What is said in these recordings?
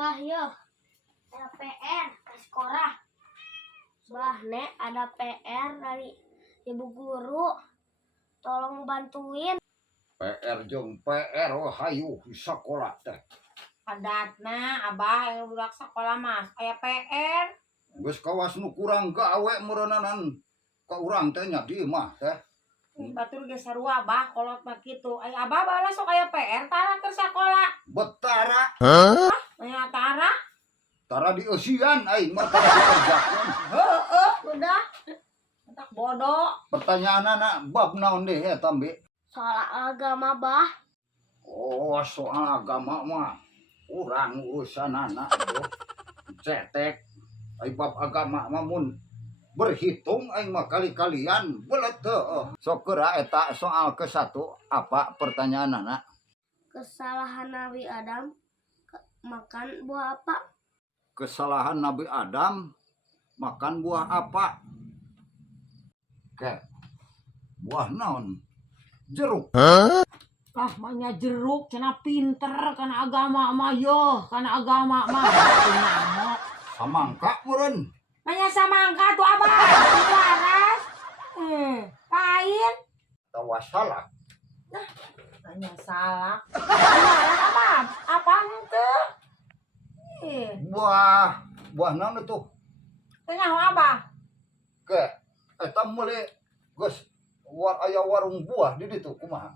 Bah, yo, ada PR ke sekolah. Bah, Nek, ada PR dari ibu guru. Tolong bantuin. PR jeung PR hayu di sekolah teh. Padatna abah yang budak sekolah mas aya PR. Geus kawas nu kurang gawe meureunanan ka urang teh nya di mah teh. Batur ge sarua abah kolot mah kitu. Ai abah bae sok aya PR tara keur sakola. Betara. Aya tara. Tara di eusian aing mah tara dikerjakeun. Heueuh udah. Tak bodoh. Pertanyaanana bab naon deh eta Mbe? Soal agama, Bah. Oh, soal agama mah urang urusanana tuh. Cetek. Ai bab agama mah mun berhitung aing mah kali-kalian belet teuh. Sok keura eta soal ke-1 apa pertanyaanana? Kesalahan Nabi Adam makan buah apa? Kesalahan Nabi Adam makan buah apa? Ke buah naon? Jeruk. Ah mahnya jeruk cenah pinter kana agama mah yo, kana agama mah nyamuk. Samangka meureun. Mahnya samangka tuh abah. Waras. Lain. Tawa salah. Mahnya salah. Waras apa? Apa teu? Buah naon tuh? Tengah abah. Ke eta meuli geus aya warung buah di ditu kumaha?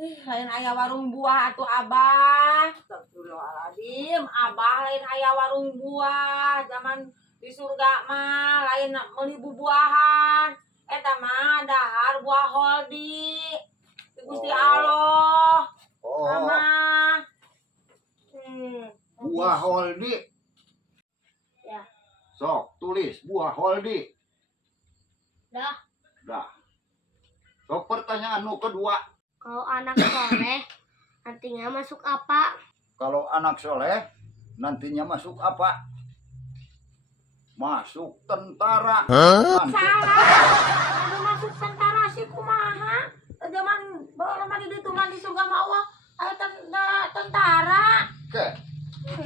Lain aya warung buah atuh abah. Astagfirullahaladzim, abah lain aya warung buah. Zaman di surga mah lain meuli bubuahan. Eta mah dahar buah holdi. Di Gusti Allah. Oh, Sama. buah holdi. Ya. Sok tulis buah holdi. Dah, Dah. Sok pertanyaan nu kedua. kalau anak soleh nantinya masuk apa? Kalau anak soleh nantinya masuk apa? Masuk tentara. Nanti. Salah. Ada masuk tentara sih kumaha. Zaman bawa mah di ditu mah di surga mah Allah aya tentara. Ke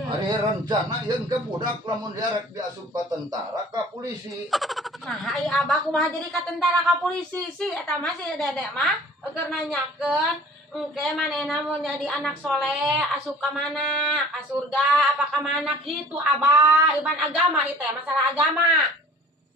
hari rencana yang ke budak lamun diarek diasup ka tentara ka polisi. Nah, ai abah kumaha jadi ka tentara ka polisi sih eta mah si dedek mah keur nanyakeun engke manehna mun jadi anak soleh asup ka mana? Ka surga apa ka mana kitu abah. Iban agama ieu teh masalah agama.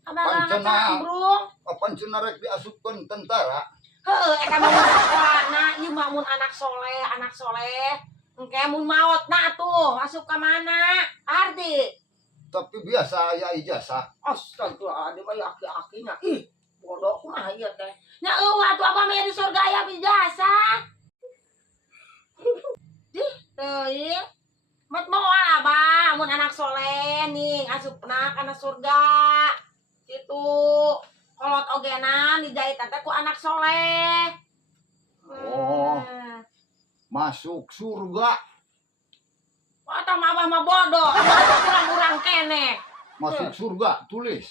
Abah Pancena. bro. Apan cenah rek diasupkeun tentara? Heueuh eta mah mun sekolahna ieu mah mun anak soleh. Engke mun maotna tuh masuk ka mana? Arti. Tapi biasa aya ijazah. Astagfirullahaladzim, aya aki-akinya. Ih, bodoh kumaha ieu teh. Nya eueuh atuh abah mah di surga aya ijazah. Ih, teu ieu. Mat moal abah mun anak soleh nih asupna kana surga. Kitu. Kolot ogenan dijahit teh ku anak soleh. Oh. Masuk surga. Eta mah abah mah bodoh. Abah kurang-kurang kene. Masuk surga tulis.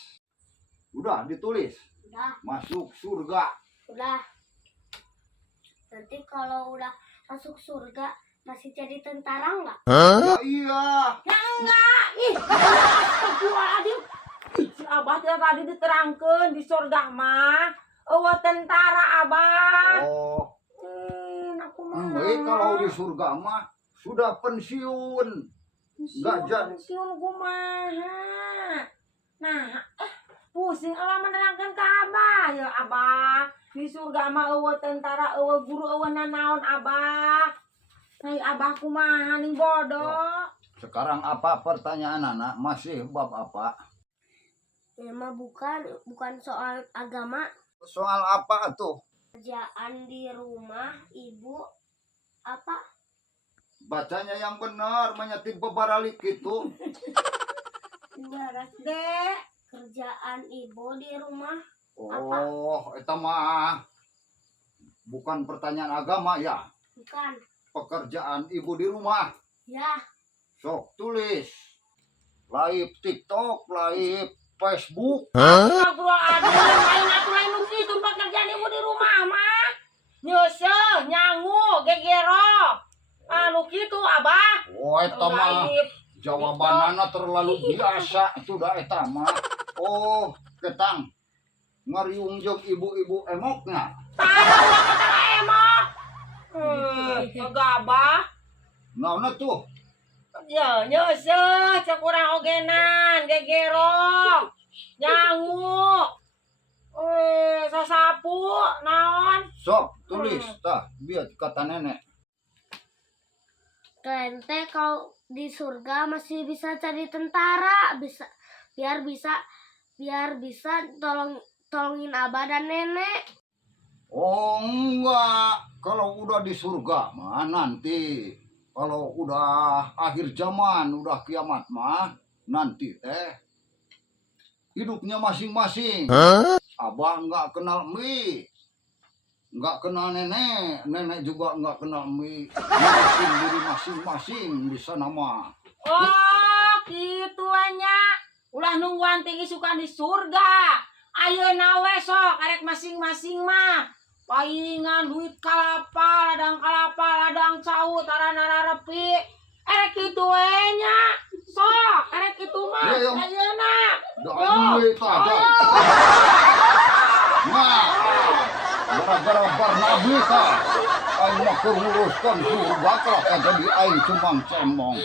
Udah ditulis. Udah, Masuk surga. udah. Nanti kalau udah masuk surga masih jadi tentara nggak? Ya iya. Ya enggak. Ih, astagfirullahaladzim. Ih, si abah tadi diterangkeun di surga mah eueuh tentara abah. Oh. Aku mah. Kalau di surga mah sudah pensiun. Enggak jadi. Pensiun kumaha. Nah, pusing Allah menerangkan ke abah ya abah. Di surga mah eueuh tentara, eueuh guru, eueuh nanaon abah. Hai abah kumaha ning bodoh. Sekarang apa pertanyaan anak? Masih bab apa? Ya mah bukan soal agama. Soal apa tuh? Kerjaan di rumah ibu apa? Bacanya yang benar, menyetip bebaralik gitu. Ibarat Dek, kerjaan ibu di rumah. Oh, eta mah bukan pertanyaan agama ya. Bukan. Pekerjaan ibu di rumah. Ya, Sok tulis. Live TikTok, live Facebook. astagfirullahaladzim, lain atuh lain nu kitu pekerjaan ibu di rumah mah. Nyeuseul, nyangu, gegero. Anu kitu abah. Oh, eta mah jawabanana terlalu biasa sudah eta mah. Oh, ketang ngariung jeung ibu-ibu emokna. Emok. Gabah. Naonna tuh? Ya, nyeuseut cek urang ogenan, gegerong, nyangu. Sasapu naon? Sok tulis tah biar kata nenek. Kalian teh kalau di surga masih bisa jadi tentara, biar bisa tolongin abah dan nenek. Oh enggak, kalau udah di surga mah nanti. Kalau udah akhir zaman, udah kiamat mah nanti teh hidupnya masing-masing. Abah nggak kenal mie, nggak kenal nenek, nenek juga nggak kenal mie. Ngurusin diri masing-masing di sana mah. Oh, kitu anya. Ulah nungguan tinggi suka di surga. Ayeuna we sok arek masing-masing mah. Paingan duit kalapa, ladang cau, tarana repi. Erek kitu we nya. Sok, erek kitu mah. Iya, iya. Ayeuna. Doa duit aja. Nah, gara-gara Barnabi kah? Aing mah kururuskan surga kalau jadi aing cuma cemong.